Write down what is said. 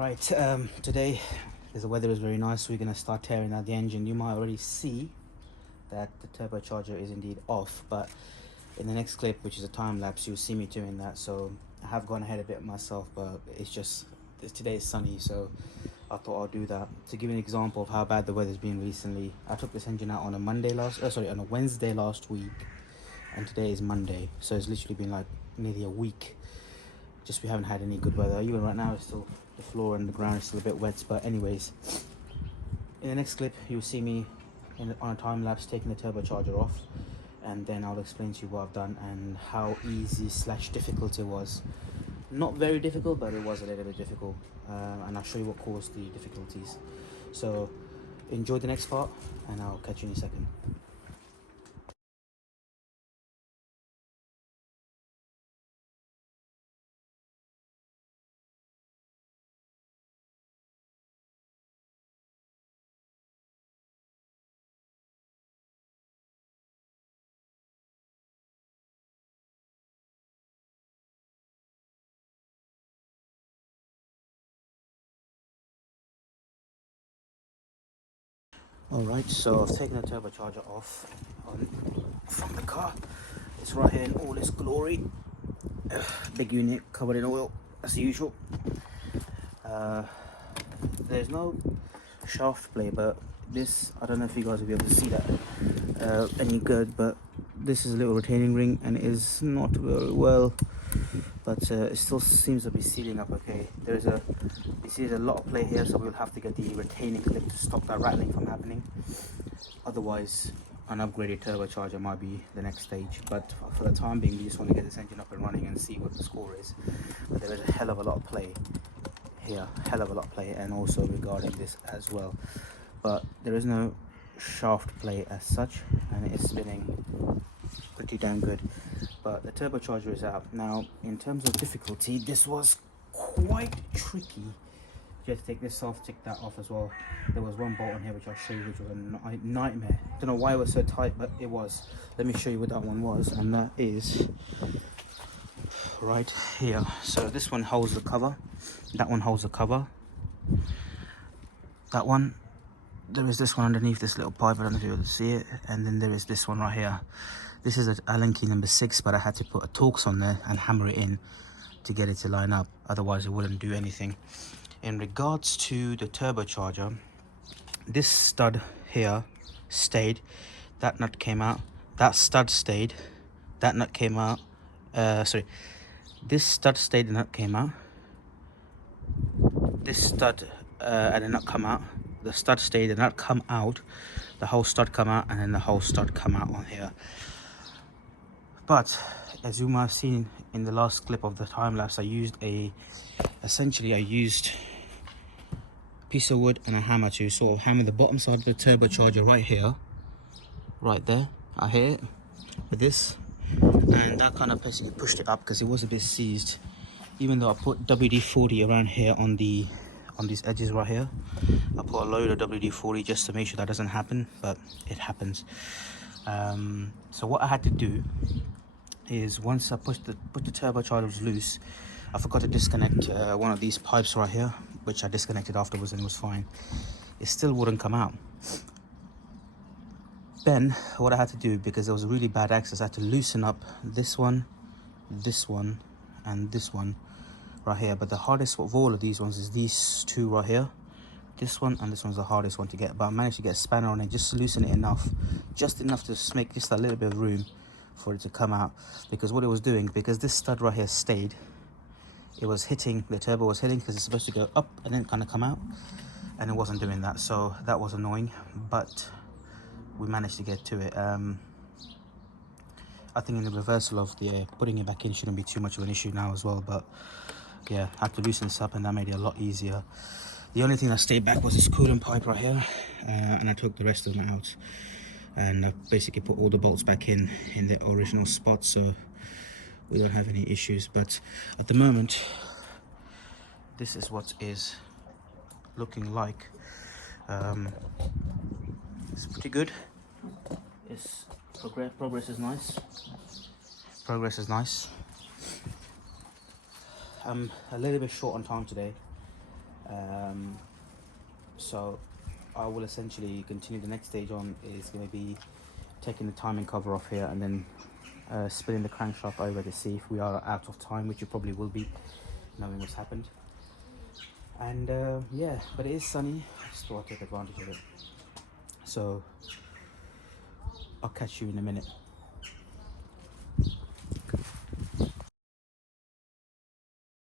Right, today, because the weather is very nice, we're going to start tearing out the engine. You might already see that the turbocharger is indeed off, but in the next clip, which is a time lapse, you'll see me doing that. So I have gone ahead a bit myself, but today is sunny, so I thought I'll do that. To give you an example of how bad the weather's been recently, I took this engine out on on a Wednesday last week, and today is Monday, so it's literally been like nearly a week. Just we haven't had any good weather. Even right now, it's still, the floor and the ground is still a bit wet. But anyways, in the next clip, you'll see me on a time lapse taking the turbocharger off, and then I'll explain to you what I've done and how easy / difficult it was. Not very difficult, but it was a little bit difficult, and I'll show you what caused the difficulties. So enjoy the next part, and I'll catch you in a second. Alright, so I've taken the turbocharger off from the car. It's right here in all its glory. Big unit covered in oil as usual. There's no shaft plate, but this, I don't know if you guys will be able to see that any good, but this is a little retaining ring and it is not very well, but it still seems to be sealing up okay. You see there's a lot of play here, so we'll have to get the retaining clip to stop that rattling from happening. Otherwise, an upgraded turbocharger might be the next stage, but for the time being, we just want to get this engine up and running and see what the score is. But there is a hell of a lot of play here, and also regarding this as well. But there is no shaft play as such, and it is spinning pretty damn good. But the turbocharger is out. Now, in terms of difficulty, this was quite tricky. You have to take this off, take that off as well. There was one bolt on here which I'll show you, which was a nightmare. Don't know why it was so tight, but it was. Let me show you what that one was, and that is right here. So this one holds the cover, that one holds the cover, that one, there is this one underneath this little pipe, I don't know if you're able to see it, and then there is this one right here. This is an Allen key number 6, but I had to put a Torx on there and hammer it in to get it to line up, otherwise it wouldn't do anything. In regards to the turbocharger, this stud here stayed, that nut came out, that stud stayed, that nut came out, this stud stayed, the nut came out, this stud and the nut come out, the stud stayed, the nut come out, the whole stud come out, and then the whole stud come out on here. But as you might have seen in the last clip of the time lapse, I used a piece of wood and a hammer to sort of hammer the bottom side of the turbocharger right here, right there. I hit it with this, and that kind of basically pushed it up because it was a bit seized. Even though I put WD-40 around here on these edges right here, I put a load of WD-40 just to make sure that doesn't happen, but it happens. So what I had to do is, once I put the turbocharger loose, I forgot to disconnect one of these pipes right here, which I disconnected afterwards and it was fine. It still wouldn't come out. Then what I had to do, because there was really bad access, I had to loosen up this one, and this one right here. But the hardest of all of these ones is these two right here. This one and this one's the hardest one to get, but I managed to get a spanner on it, just to loosen it enough, just enough to make just a little bit of room for it to come out. Because what it was doing, because this stud right here stayed, it was hitting, the turbo was hitting, because it's supposed to go up and then kind of come out, and it wasn't doing that, so that was annoying. But we managed to get to it. I think in the reversal of the putting it back in shouldn't be too much of an issue now as well, but yeah, I had to loosen this up and that made it a lot easier. The only thing that stayed back was this coolant pipe right here, and I took the rest of them out, and I basically put all the bolts back in the original spot, so we don't have any issues. But at the moment, this is what is looking like. It's pretty good. It's progress is nice. Progress is nice. I'm a little bit short on time today. So I will essentially continue. The next stage on is going to be taking the timing cover off here and then spinning the crankshaft over to see if we are out of time, which you probably will be, knowing what's happened. And yeah, but it is sunny. I just thought I'd take advantage of it. So I'll catch you in a minute.